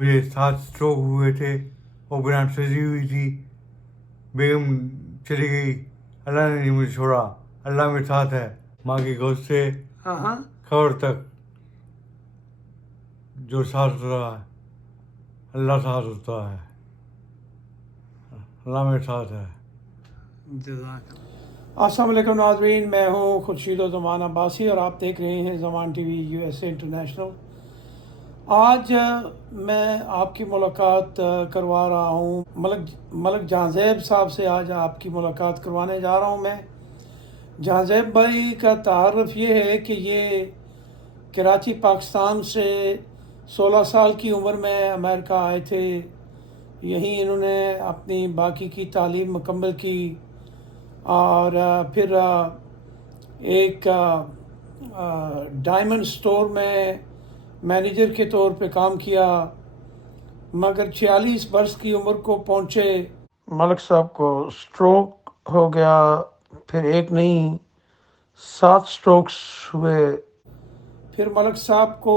مجھے 7 اسٹروک ہوئے تھے، اوپن سرجری ہوئی تھی، بیگم چلی گئی، اللہ نے نہیں مجھے چھوڑا، اللہ میرے ساتھ ہے، ماں کی گود سے خبر تک جو ساتھ ہوتا ہے اللہ ساتھ ہوتا ہے، اللہ میرے ساتھ ہے۔ جزاک اللہ۔ السلام علیکم ناظرین، میں ہوں خورشید زمان عباسی اور آپ دیکھ رہے ہیں زمان T V U S A international. آج میں آپ کی ملاقات کروا رہا ہوں ملک جہاں زیب صاحب سے۔ آج آپ کی ملاقات کروانے جا رہا ہوں میں۔ جہاں زیب بھائی کا تعارف یہ ہے کہ یہ کراچی پاکستان سے 16 سال کی عمر میں امریکہ آئے تھے۔ یہیں انہوں نے اپنی باقی کی تعلیم مکمل کی اور پھر ایک ڈائمنڈ سٹور میں مینیجر کے طور پہ کام کیا، مگر 46 برس کی عمر کو پہنچے ملک صاحب کو سٹروک ہو گیا۔ پھر ایک نہیں 7 سٹروکس ہوئے۔ پھر ملک صاحب کو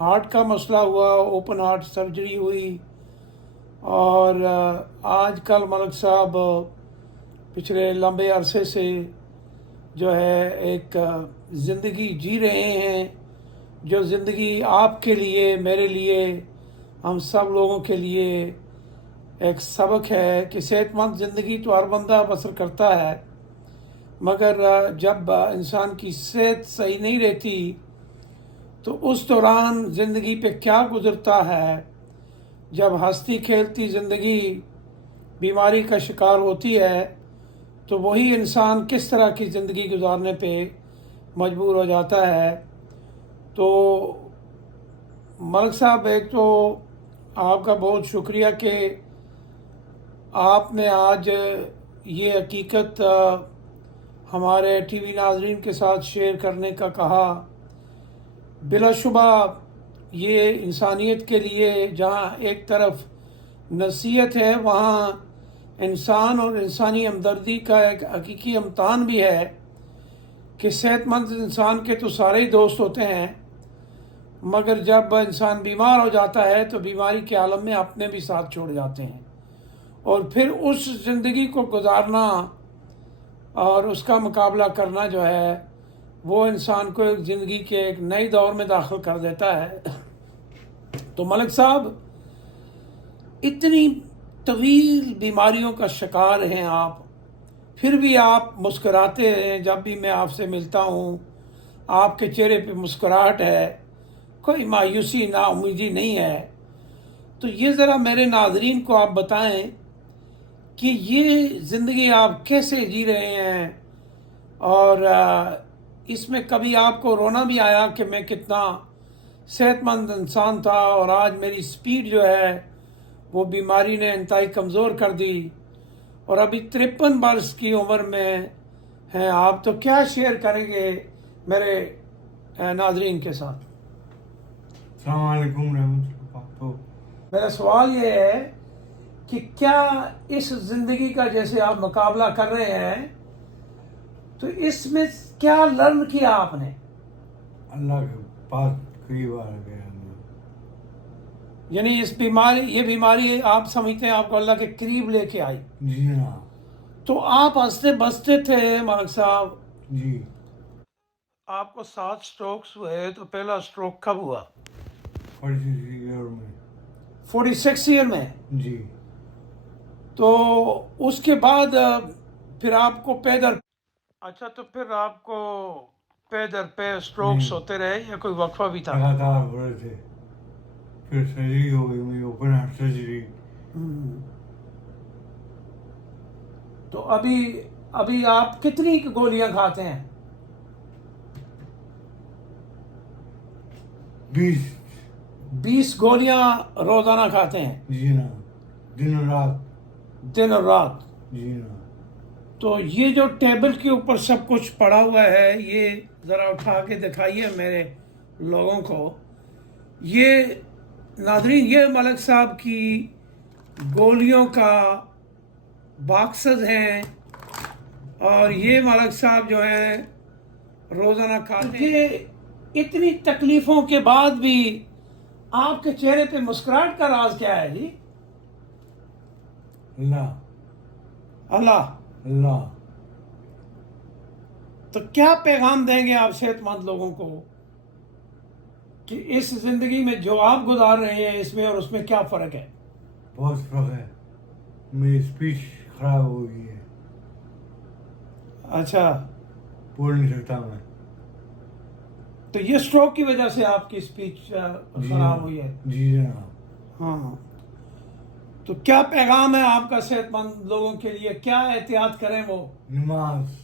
ہارٹ کا مسئلہ ہوا، اوپن ہارٹ سرجری ہوئی، اور آج کل ملک صاحب پچھلے لمبے عرصے سے جو ہے ایک زندگی جی رہے ہیں، جو زندگی آپ کے لیے، میرے لیے، ہم سب لوگوں کے لیے ایک سبق ہے کہ صحت مند زندگی تو ہر بندہ بسر کرتا ہے، مگر جب انسان کی صحت صحیح نہیں رہتی تو اس دوران زندگی پہ کیا گزرتا ہے۔ جب ہنستی کھیلتی زندگی بیماری کا شکار ہوتی ہے تو وہی انسان کس طرح کی زندگی گزارنے پہ مجبور ہو جاتا ہے۔ تو ملک صاحب، ایک تو آپ کا بہت شکریہ کہ آپ نے آج یہ حقیقت ہمارے ٹی وی ناظرین کے ساتھ شیئر کرنے کا کہا۔ بلا شبہ یہ انسانیت کے لیے جہاں ایک طرف نصیحت ہے، وہاں انسان اور انسانی ہمدردی کا ایک حقیقی امتحان بھی ہے کہ صحت مند انسان کے تو سارے ہی دوست ہوتے ہیں، مگر جب انسان بیمار ہو جاتا ہے تو بیماری کے عالم میں اپنے بھی ساتھ چھوڑ جاتے ہیں، اور پھر اس زندگی کو گزارنا اور اس کا مقابلہ کرنا جو ہے وہ انسان کو ایک زندگی کے ایک نئے دور میں داخل کر دیتا ہے۔ تو ملک صاحب، اتنی طویل بیماریوں کا شکار ہیں آپ، پھر بھی آپ مسکراتے ہیں۔ جب بھی میں آپ سے ملتا ہوں آپ کے چہرے پہ مسکراہٹ ہے، کوئی مایوسی نا امیدی نہیں ہے۔ تو یہ ذرا میرے ناظرین کو آپ بتائیں کہ یہ زندگی آپ کیسے جی رہے ہیں، اور اس میں کبھی آپ کو رونا بھی آیا کہ میں کتنا صحت مند انسان تھا اور آج میری سپیڈ جو ہے وہ بیماری نے انتہائی کمزور کر دی، اور ابھی 53 برس کی عمر میں ہیں آپ، تو کیا شیئر کریں گے میرے ناظرین کے ساتھ؟ السلام علیکم رحمۃ اللہ وبرکاتہ۔ میرا سوال یہ ہے کہ کیا اس زندگی کا جیسے آپ مقابلہ کر رہے ہیں تو اس میں کیا لرن کیا آپ نے؟ اللہ کے پاس قریب آ گیا ہم، یعنی یہ بیماری آپ سمجھتے ہیں آپ کو اللہ کے قریب لے کے آئی؟ جی ہاں تو آپ ہنستے بستے تھے ملک صاحب، جی۔ آپ کو 7 سٹروکس ہوئے، تو پہلا سٹروک کب ہوا؟ 46 ایئر میں 46 ایئر میں؟ جی۔ تو اس کے بعد پھر آپ کو اچھا، تو پھر آپ کو پے در پے سٹروکس ہوتے رہے یا کوئی وقفہ بھی تھا؟ لگاتار ہو رہے تھے، پھر سرجری ہو گئی میری، اوپن ہارٹ سرجری۔ تو ابھی آپ کتنی گولیاں کھاتے ہیں؟ 20 گولیاں روزانہ کھاتے ہیں؟ جی ہاں، دن اور رات۔ دن اور رات؟ جی ہاں۔ تو یہ جو ٹیبل کے اوپر سب کچھ پڑا ہوا ہے، یہ ذرا اٹھا کے دکھائیے میرے لوگوں کو۔ یہ ناظرین، یہ ملک صاحب کی گولیوں کا باکسز ہیں، اور یہ ملک صاحب جو ہیں روزانہ کھاتے ہیں۔ اتنی تکلیفوں کے بعد بھی آپ کے چہرے پہ مسکراہٹ کا راز کیا ہے جی؟ اللہ اللہ تو کیا پیغام دیں گے آپ صحت مند لوگوں کو کہ اس زندگی میں جو آپ گزار رہے ہیں اس میں اور اس میں کیا فرق ہے؟ بہت فرق ہے. میری اسپیچ خراب ہو گئی ہے, اچھا, بول نہیں سکتا میں. تو یہ سٹروک کی وجہ سے آپ کی اسپیچ خراب ہوئی ہے؟ جی جناب. ہاں, تو کیا پیغام ہے آپ کا صحت مند لوگوں کے لیے؟ کیا احتیاط کریں وہ؟ نماز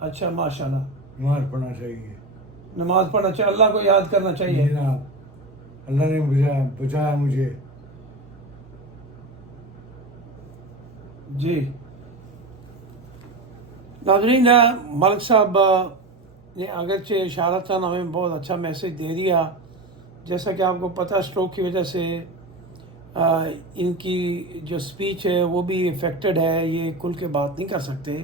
اچھا, ماشاءاللہ, نماز پڑھنا چاہیے. نماز پڑھنا چاہیے, اللہ کو یاد کرنا جی چاہیے. جناب, اللہ نے بچایا مجھے. جی ناظرین, ملک صاحب نے اگرچہ اشارتاً ہمیں بہت اچھا میسج دے دیا. جیسا کہ آپ کو پتہ, سٹروک کی وجہ سے ان کی جو سپیچ ہے وہ بھی افیکٹڈ ہے, یہ کھل کے بات نہیں کر سکتے.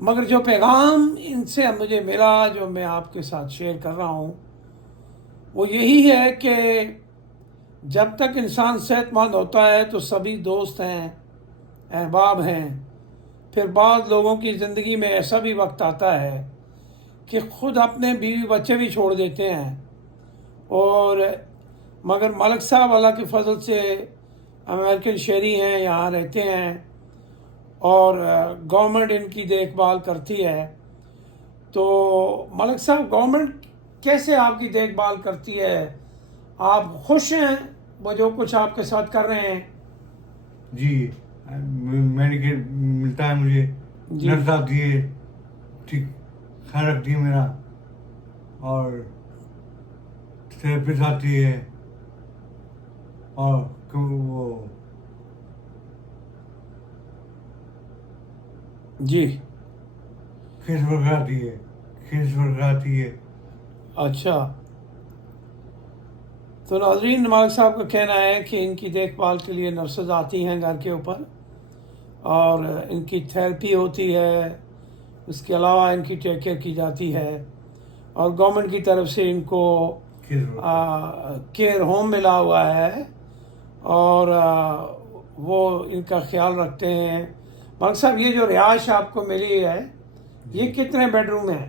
مگر جو پیغام ان سے مجھے ملا, جو میں آپ کے ساتھ شیئر کر رہا ہوں, وہ یہی ہے کہ جب تک انسان صحت مند ہوتا ہے تو سبھی دوست ہیں, احباب ہیں. پھر بعض لوگوں کی زندگی میں ایسا بھی وقت آتا ہے کہ خود اپنے بیوی بچے بھی چھوڑ دیتے ہیں. اور مگر ملک صاحب اللہ کے فضل سے امریکن شہری ہیں, یہاں رہتے ہیں, اور گورنمنٹ ان کی دیکھ بھال کرتی ہے. تو ملک صاحب, گورنمنٹ کیسے آپ کی دیکھ بھال کرتی ہے؟ آپ خوش ہیں وہ جو کچھ آپ کے ساتھ کر رہے ہیں؟ جی, میڈیکل ملتا ہے مجھے, جی. نرس آتی ہے, ٹھیک خیال رکھتی ہے میرا, اور تھراپسٹ آتی ہے, اور وہ جی. کیس ورکر آتی ہے. اچھا, تو ناظرین, ملک صاحب کا کہنا ہے کہ ان کی دیکھ بھال کے لیے نرسز آتی ہیں گھر کے اوپر, اور ان کی تھیراپی ہوتی ہے. اس کے علاوہ ان کی ٹیک کیئر کی جاتی ہے, اور گورنمنٹ کی طرف سے ان کو کیئر ہوم ملا ہوا ہے, اور وہ ان کا خیال رکھتے ہیں. ملک صاحب, یہ جو رہائش آپ کو ملی ہے, یہ کتنے بیڈ روم ہے؟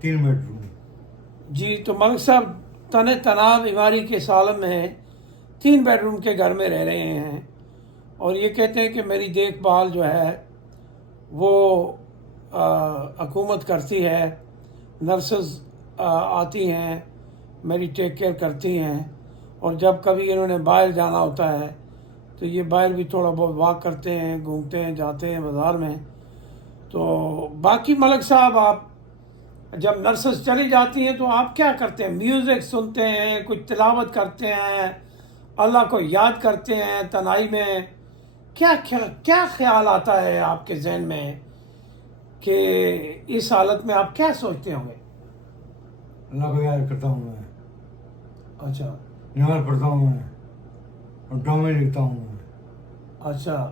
3 بیڈ روم. جی, تو ملک صاحب تناؤ بیماری کے سالم میں 3 بیڈ روم کے گھر میں رہ رہے ہیں, اور یہ کہتے ہیں کہ میری دیکھ بھال جو ہے وہ حکومت کرتی ہے, نرسز آتی ہیں, میری ٹیک کیئر کرتی ہیں. اور جب کبھی انہوں نے باہر جانا ہوتا ہے تو یہ باہر بھی تھوڑا بہت واک کرتے ہیں, گھومتے ہیں, جاتے ہیں بازار میں. تو باقی ملک صاحب, آپ جب نرسز چلی جاتی ہیں تو آپ کیا کرتے ہیں؟ میوزک سنتے ہیں, کچھ تلاوت کرتے ہیں, اللہ کو یاد کرتے ہیں تنہائی میں؟ کیا خیال آتا ہے آپ کے ذہن میں کہ اس حالت میں آپ کیا سوچتے ہوں گے؟ اللہ کو یاد کرتا ہوں میں. اچھا, نماز پڑھتا ہوں میں, اور ڈرامے لکھتا ہوں میں. اچھا.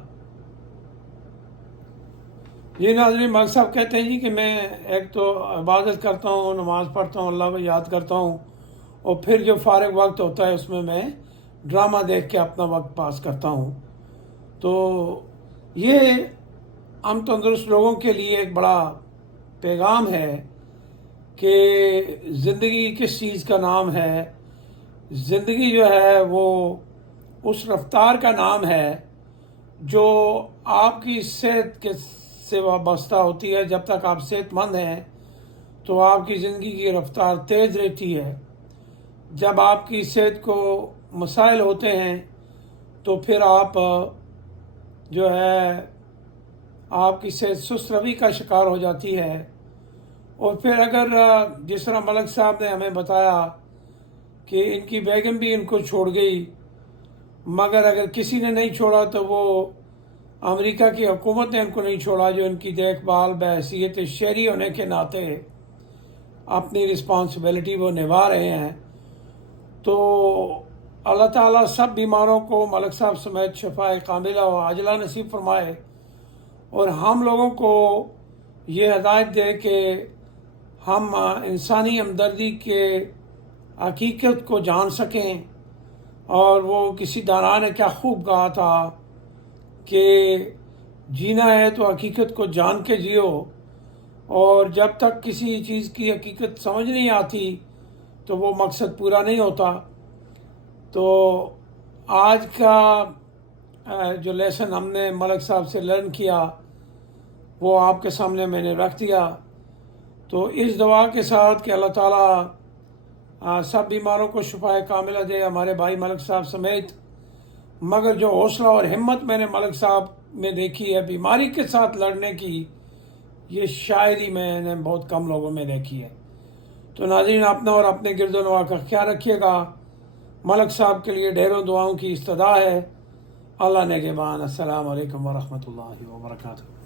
یہ ناظرین, ملک صاحب کہتے ہیں جی کہ میں ایک تو عبادت کرتا ہوں, نماز پڑھتا ہوں, اللہ کو یاد کرتا ہوں, اور پھر جو فارغ وقت ہوتا ہے اس میں ڈرامہ دیکھ کے اپنا وقت پاس کرتا ہوں. تو یہ ہم تندرست لوگوں کے لیے ایک بڑا پیغام ہے کہ زندگی کس چیز کا نام ہے. زندگی جو ہے وہ اس رفتار کا نام ہے جو آپ کی صحت کے سے وابستہ ہوتی ہے. جب تک آپ صحت مند ہیں تو آپ کی زندگی کی رفتار تیز رہتی ہے. جب آپ کی صحت کو مسائل ہوتے ہیں تو پھر آپ جو ہے آپ کی صحت سست روی کا شکار ہو جاتی ہے. اور پھر اگر جس طرح ملک صاحب نے ہمیں بتایا کہ ان کی بیگم بھی ان کو چھوڑ گئی, مگر اگر کسی نے نہیں چھوڑا تو وہ امریکہ کی حکومت نے ان کو نہیں چھوڑا, جو ان کی دیکھ بھال بحیثیت شہری ہونے کے ناطے اپنی رسپانسبلٹی وہ نبھا رہے ہیں. تو اللہ تعالیٰ سب بیماروں کو ملک صاحب سمیت شفا کاملہ و عاجلہ نصیب فرمائے, اور ہم لوگوں کو یہ ہدایت دے کہ ہم انسانی ہمدردی کے حقیقت کو جان سکیں. اور وہ کسی دانا نے کیا خوب کہا تھا کہ جینا ہے تو حقیقت کو جان کے جیو، اور جب تک کسی چیز کی حقیقت سمجھ نہیں آتی تو وہ مقصد پورا نہیں ہوتا. تو آج کا جو لیسن ہم نے ملک صاحب سے لرن کیا وہ آپ کے سامنے میں نے رکھ دیا. تو اس دعا کے ساتھ کہ اللہ تعالیٰ سب بیماروں کو شفائے کاملہ دے، ہمارے بھائی ملک صاحب سمیت. مگر جو حوصلہ اور ہمت میں نے ملک صاحب میں دیکھی ہے بیماری کے ساتھ لڑنے کی، یہ شاعری میں نے بہت کم لوگوں میں دیکھی ہے. تو ناظرین، اپنا اور اپنے گرد و نواح کا خیال رکھیے گا. ملک صاحب کے لیے ڈھیروں دعاؤں کی استدعا ہے. اللہ نگہبان. السلام علیکم ورحمۃ اللہ وبرکاتہ.